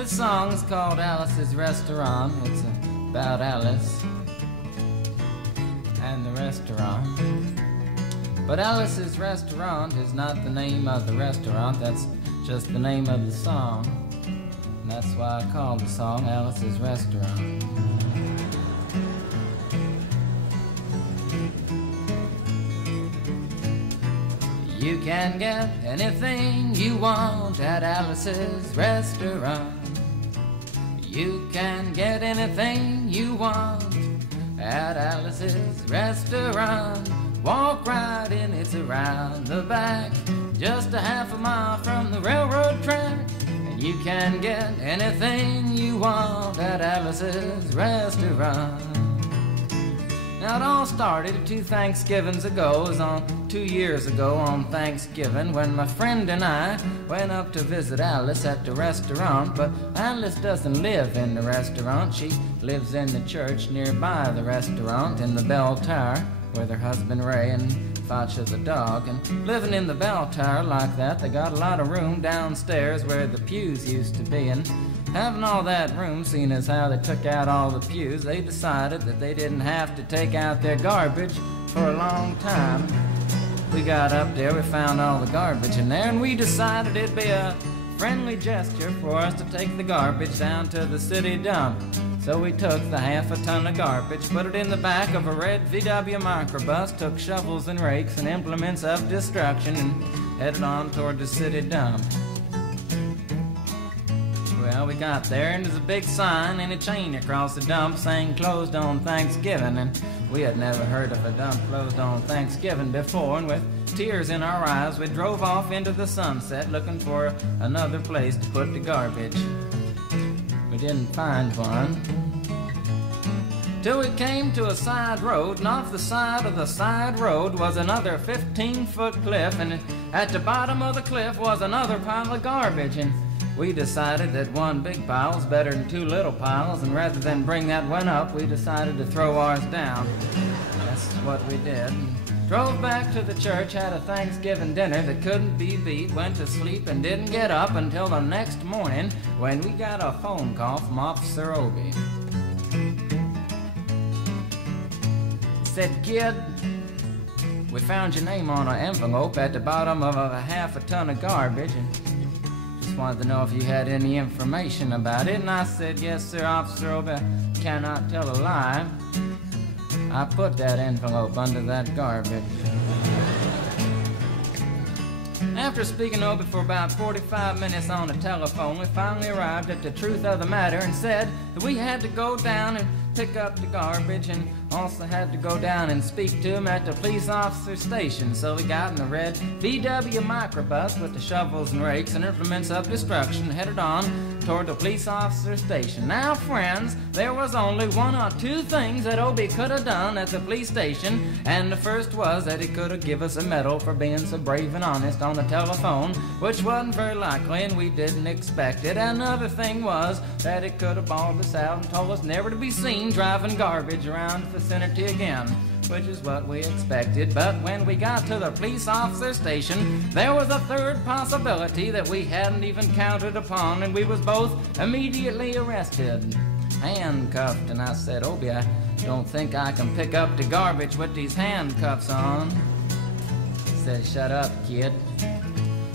This song's called Alice's Restaurant. It's about Alice and the restaurant. But Alice's Restaurant is not the name of the restaurant, that's just the name of the song. And that's why I called the song Alice's Restaurant. You can get anything you want at Alice's Restaurant. You can get anything you want at Alice's Restaurant. Walk right in, it's around the back, just a half a mile from the railroad track. And you can get anything you want at Alice's Restaurant. Now it all started 2 Thanksgivings ago. It was on 2 years ago on Thanksgiving when my friend and I went up to visit Alice at the restaurant. But Alice doesn't live in the restaurant. She lives in the church nearby the restaurant in the bell tower with her husband Ray and Facha the dog. And living in the bell tower like that, they got a lot of room downstairs where the pews used to be. And having all that room, seeing as how they took out all the pews, they decided that they didn't have to take out their garbage for a long time. We got up there, we found all the garbage in there, and we decided it'd be a friendly gesture for us to take the garbage down to the city dump. So we took the half a ton of garbage, put it in the back of a red VW microbus, took shovels and rakes and implements of destruction, and headed on toward the city dump. Well, we got there, and there's a big sign and a chain across the dump saying closed on Thanksgiving, and we had never heard of a dump closed on Thanksgiving before, and with tears in our eyes, we drove off into the sunset looking for another place to put the garbage. We didn't find one till we came to a side road, and off the side of the side road was another 15-foot cliff, and at the bottom of the cliff was another pile of garbage. And we decided that one big pile was better than 2 little piles, and rather than bring that one up, we decided to throw ours down. That's what we did. Drove back to the church, had a Thanksgiving dinner that couldn't be beat, went to sleep and didn't get up until the next morning when we got a phone call from Officer Obie. He said, "Kid, we found your name on an envelope at the bottom of a half a ton of garbage, and just wanted to know if you had any information about it." And I said, "Yes, sir, Officer Obie, cannot tell a lie. I put that envelope under that garbage." After speaking to Obie for about 45 minutes on the telephone, we finally arrived at the truth of the matter and said that we had to go down and pick up the garbage, and also had to go down and speak to him at the police officer station. So we got in the red VW microbus with the shovels and rakes and implements of destruction, and headed on toward the police officer station. Now, friends, there was only 1 or 2 things that Obie could have done at the police station, and the first was that he could have given us a medal for being so brave and honest on the telephone, which wasn't very likely, and we didn't expect it. Another thing was that he could have bawled us out and told us never to be seen driving garbage around the vicinity again, which is what we expected. But when we got to the police officer station, there was a third possibility that we hadn't even counted upon, and we was both immediately arrested, handcuffed. And I said, "Obie, I don't think I can pick up the garbage with these handcuffs on." He said, "Shut up, kid.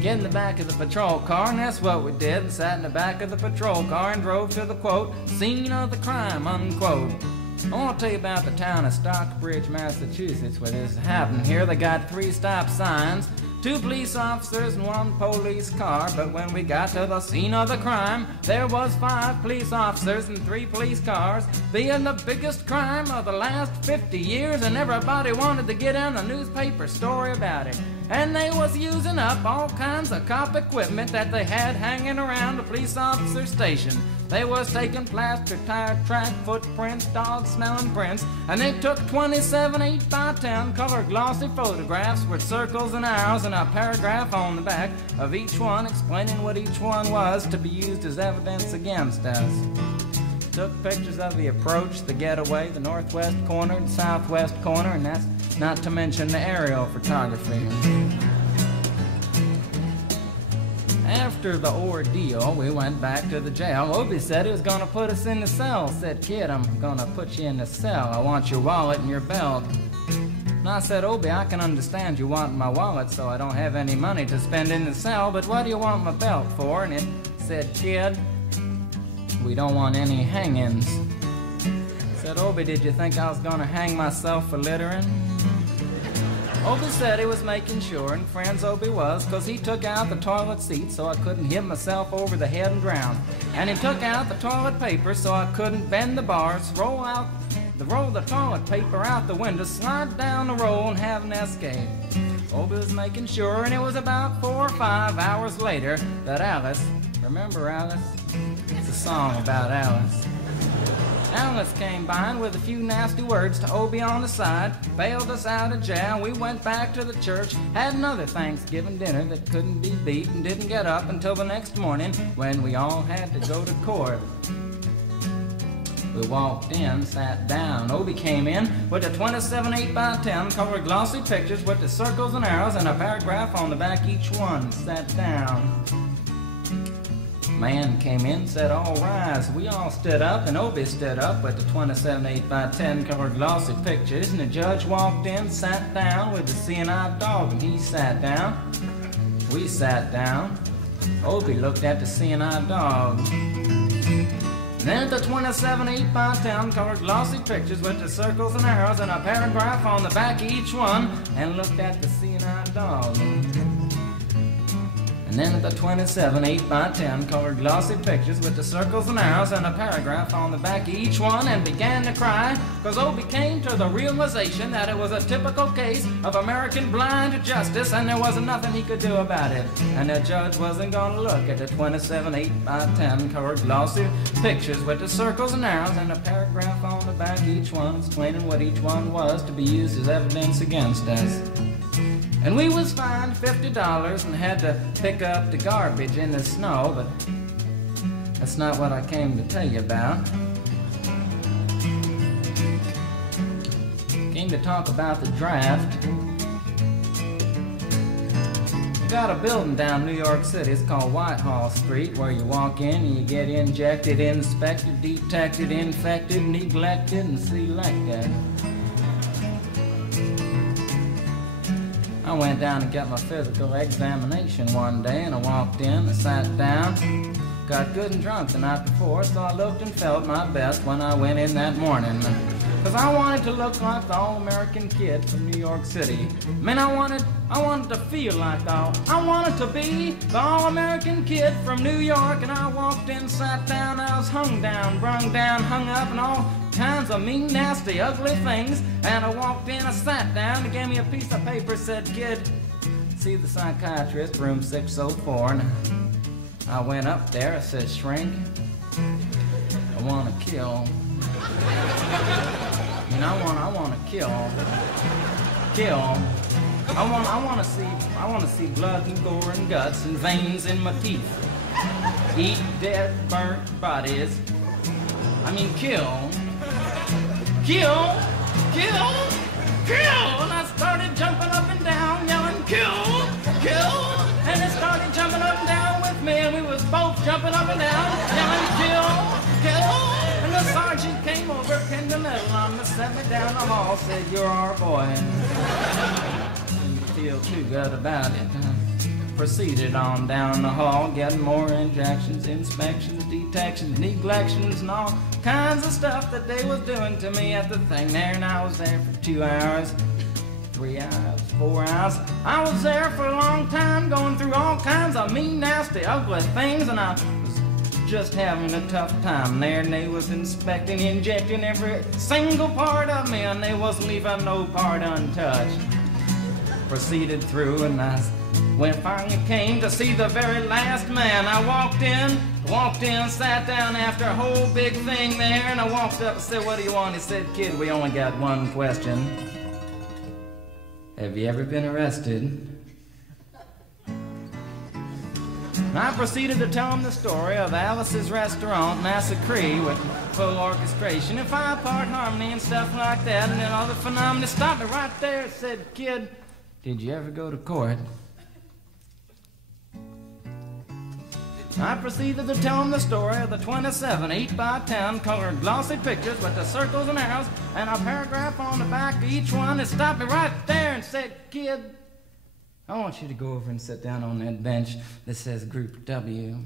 Get in the back of the patrol car," and that's what we did, and sat in the back of the patrol car and drove to the, quote, scene of the crime, unquote. I want to tell you about the town of Stockbridge, Massachusetts, where this happened. Here they got 3 stop signs, 2 police officers and 1 police car. But when we got to the scene of the crime, there was 5 police officers and 3 police cars, being the biggest crime of the last 50 years, and everybody wanted to get in a newspaper story about it. And they was using up all kinds of cop equipment that they had hanging around the police officer station. They was taking plaster, tire track, footprints, dog-smelling prints, and they took 27 8x10 color glossy photographs with circles and arrows and a paragraph on the back of each one explaining what each one was to be used as evidence against us. Took pictures of the approach, the getaway, the northwest corner, the southwest corner, and that's not to mention the aerial photography. After the ordeal, we went back to the jail. Obie said he was gonna put us in the cell. Said, kid, I'm gonna put you in the cell. I want your wallet and your belt. And I said, Obie, I can understand you want my wallet so I don't have any money to spend in the cell, but what do you want my belt for? And it said, kid, we don't want any hangings. Said, Obie, did you think I was gonna hang myself for littering? Obie said he was making sure, and friends Obie was, 'cause he took out the toilet seat so I couldn't hit myself over the head and drown. And he took out the toilet paper so I couldn't bend the bars, roll the toilet paper out the window, slide down the roll and have an escape. Obie was making sure, and it was about 4 or 5 hours later that Alice, remember Alice? It's a song about Alice. Alice came by and with a few nasty words to Obie on the side, bailed us out of jail. We went back to the church, had another Thanksgiving dinner that couldn't be beat, and didn't get up until the next morning when we all had to go to court. We walked in, sat down. Obie came in with a 27 8x10 colored glossy pictures with the circles and arrows and a paragraph on the back each one. Sat down. Man came in, said, all rise. We all stood up, and Obie stood up with the 27 8x10 colored glossy pictures, and the judge walked in, sat down with the seeing-eyed dog, and he sat down. We sat down. Obie looked at the seeing-eyed dog. Then the 27 8x10 colored glossy pictures with the circles and arrows and a paragraph on the back of each one, and looked at the seeing-eyed dog. And then at the 27 8x10 colored glossy pictures with the circles and arrows and a paragraph on the back of each one, and began to cry, 'cause Obie came to the realization that it was a typical case of American blind justice, and there wasn't nothing he could do about it. And the judge wasn't gonna look at the 27 8x10 colored glossy pictures with the circles and arrows and a paragraph on the back of each one explaining what each one was to be used as evidence against us. And we was fined $50 and had to pick up the garbage in the snow, but that's not what I came to tell you about. Came to talk about the draft. You got a building down New York City, it's called Whitehall Street, where you walk in and you get injected, inspected, detected, infected, neglected, and selected. I went down to get my physical examination one day, and I walked in, I sat down, got good and drunk the night before, so I looked and felt my best when I went in that morning. 'Cause I wanted to look like the all-American kid from New York City. Man, I wanted to feel like I wanted to be the all-American kid from New York, and I walked in, sat down, I was hung down, brung down, hung up, and all kinds of mean, nasty, ugly things. And I walked in, I sat down, he gave me a piece of paper, said, kid, see the psychiatrist, room 604. And I went up there, I said, shrink, I want to kill. I mean, I want to kill. I want to see blood and gore and guts and veins in my teeth. Eat dead, burnt bodies. I mean, kill. And I started jumping up and down, yelling, kill. And it started jumping up and down with me, and we was both jumping up and down, yelling, kill. And the sergeant came over, pinned the medal on me, set me down the hall, said, you're our boy. And you feel too good about it. Proceeded on down the hall, getting more injections, inspections, detections, neglections, and all kinds of stuff that they was doing to me at the thing there. And I was there for 2 hours, 3 hours, 4 hours. I was there for a long time, going through all kinds of mean, nasty, ugly things, and I was just having a tough time there. And they was inspecting, injecting every single part of me, and they wasn't leaving no part untouched. Proceeded through, and when I finally came to see the very last man, I walked in, sat down after a whole big thing there, and I walked up and said, what do you want? He said, kid, we only got one question. Have you ever been arrested? And I proceeded to tell him the story of Alice's restaurant, Massacre, with full orchestration and 5-part harmony and stuff like that, and then all the phenomena stopped me right there and said, kid, did you ever go to court? I proceeded to tell him the story of the 27 8x10 colored glossy pictures with the circles and arrows and a paragraph on the back of each one. It stopped me right there and said, "Kid, I want you to go over and sit down on that bench that says Group W.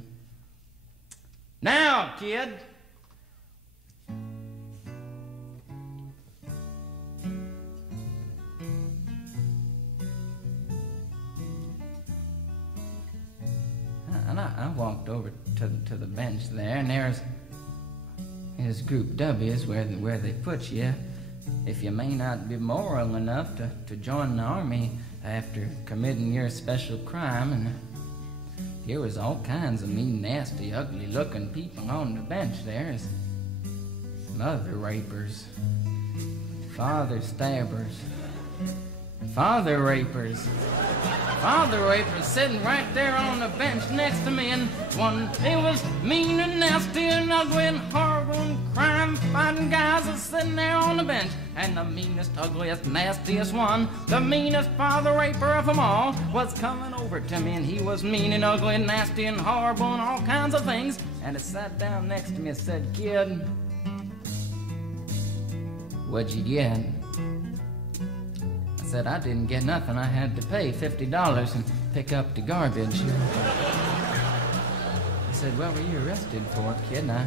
Now, kid." And I walked over to the bench there, and there's Group W is where they put you if you may not be moral enough to join the army after committing your special crime. And there was all kinds of mean, nasty, ugly-looking people on the bench there. There's mother rapers, father stabbers, father rapers sitting right there on the bench next to me, and they was mean and nasty and ugly and horrible and crime-fighting guys are sitting there on the bench. And the meanest, ugliest, nastiest one, the meanest father raper of them all, was coming over to me, and he was mean and ugly and nasty and horrible and all kinds of things. And he sat down next to me and said, "Kid, what'd you get?" I said, "I didn't get nothing. I had to pay $50 and pick up the garbage." He said, "What were you arrested for, kid?" And I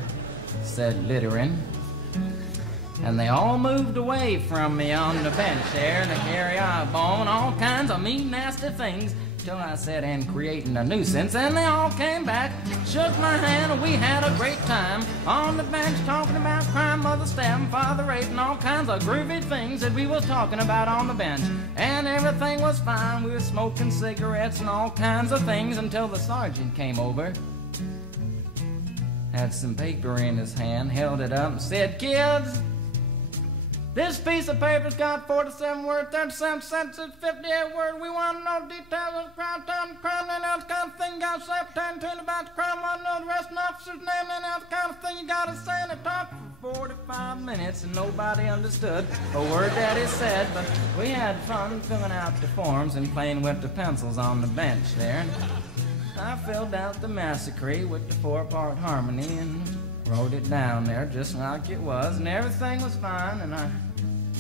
said, "Littering." And they all moved away from me on the bench there to carry eyeball and all kinds of mean, nasty things, till I said, "And creating a nuisance," and they all came back, shook my hand, and we had a great time on the bench talking about crime, mother stabbing, father rape, and all kinds of groovy things that we was talking about on the bench. And everything was fine. We were smoking cigarettes and all kinds of things until the sergeant came over, had some paper in his hand, held it up and said, "Kids, this piece of paper's got 47 words, 37 sentences, 58 words. We want to know details of the crime, time, the crime, and that kind of thing. You got to say pertaining about the crime. Want to know the arresting officer's name and that kind of thing. You got to say." And it talked for 45 minutes, and nobody understood a word that he said. But we had fun filling out the forms and playing with the pencils on the bench there. And I filled out the Massacre with the 4-part harmony and wrote it down there just like it was, and everything was fine. And I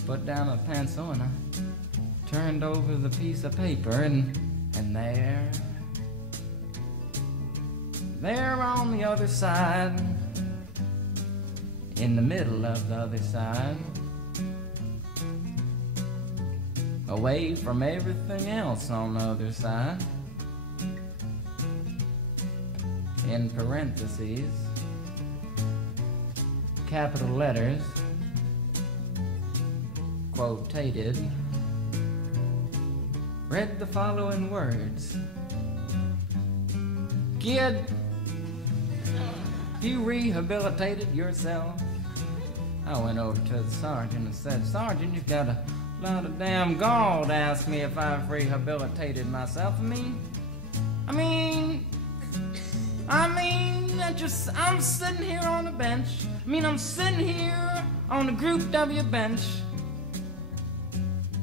put down a pencil and I turned over the piece of paper, and there on the other side, in the middle of the other side, away from everything else on the other side, in parentheses, capital letters, quotated, read the following words: "Kid, you rehabilitated yourself." I went over to the sergeant and said, "Sergeant, you've got a lot of damn gall to ask me if I've rehabilitated myself. I'm sitting here on the bench. I'm sitting here on the Group W bench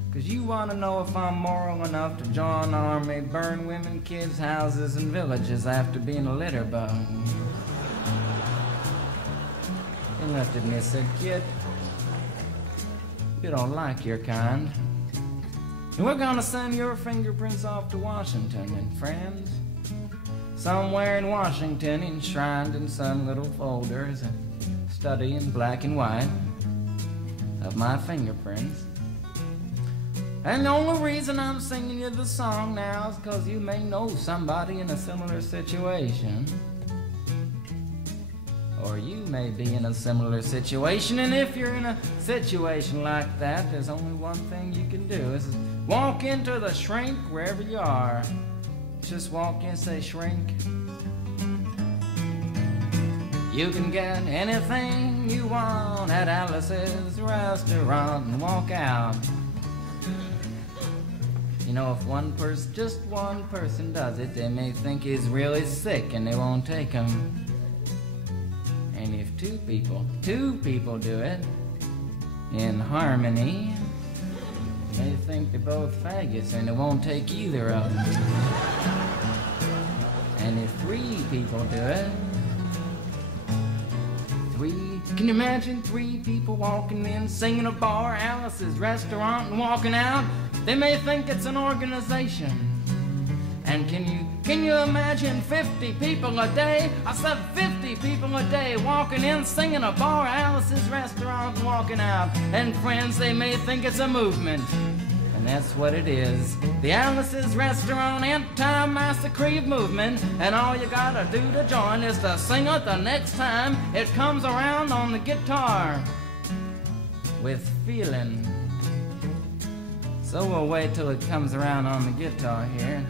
because you want to know if I'm moral enough to join the army, burn women, kids, houses, and villages after being a litter bug." He looked at me and said, "Kid, we don't like your kind, and we're going to send your fingerprints off to Washington, and friends, somewhere in Washington, enshrined in some little folder, is a study in black and white of my fingerprints. And the only reason I'm singing you the song now is because you may know somebody in a similar situation. Or you may be in a similar situation, and if you're in a situation like that, there's only one thing you can do, is walk into the shrink wherever you are. Just walk in, say, 'Shrink, you can get anything you want at Alice's restaurant,' and walk out. You know, if just one person does it, they may think he's really sick and they won't take him. And if two people do it in harmony, they think they're both faggots and they won't take either of them. And if 3 people do it, 3, can you imagine 3 people walking in, singing a bar, Alice's restaurant, and walking out? They may think it's an organization. And can you imagine 50 people a day? I said 50 people a day walking in, singing a bar, Alice's restaurant, and walking out. And friends, they may think it's a movement. And that's what it is. The Alice's Restaurant anti-massacre movement. And all you gotta do to join is to sing it the next time it comes around on the guitar with feeling. So we'll wait till it comes around on the guitar here.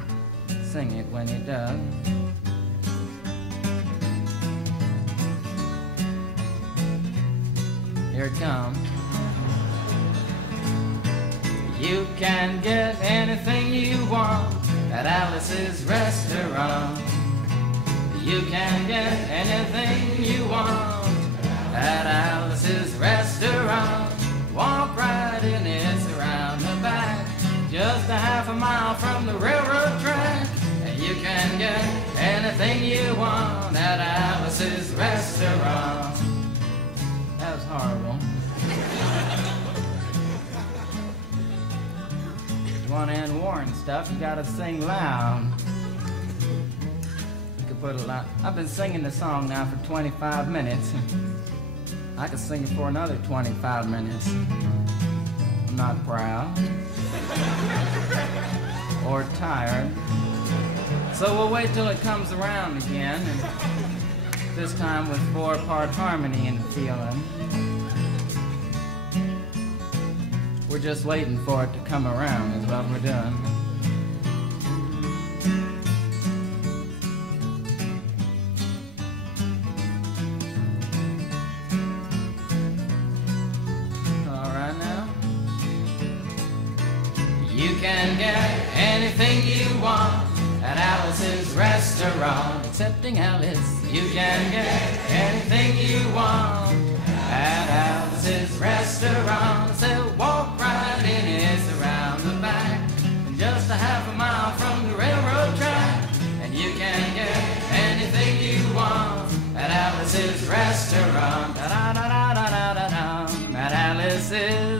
Sing it when it does. Here it comes. You can get anything you want at Alice's Restaurant. You can get anything you want at Alice's Restaurant. Walk right in, it's around the back, just a half a mile from the railroad track. And you can get anything you want at Alice's Restaurant. That was horrible. If you want to end war and stuff, you gotta sing loud. You could put a lot. I've been singing the song now for 25 minutes. I could sing it for another 25 minutes. I'm not proud or tired. So we'll wait till it comes around again, and this time with 4-part harmony and feeling. We're just waiting for it to come around is what we're doing. You can get anything you want at Alice's Restaurant. Excepting Alice, you can get anything you want at Alice's Restaurant. So walk right in, it's around the back, just a half a mile from the railroad track. And you can get anything you want at Alice's Restaurant. Da da da da da da da. At Alice's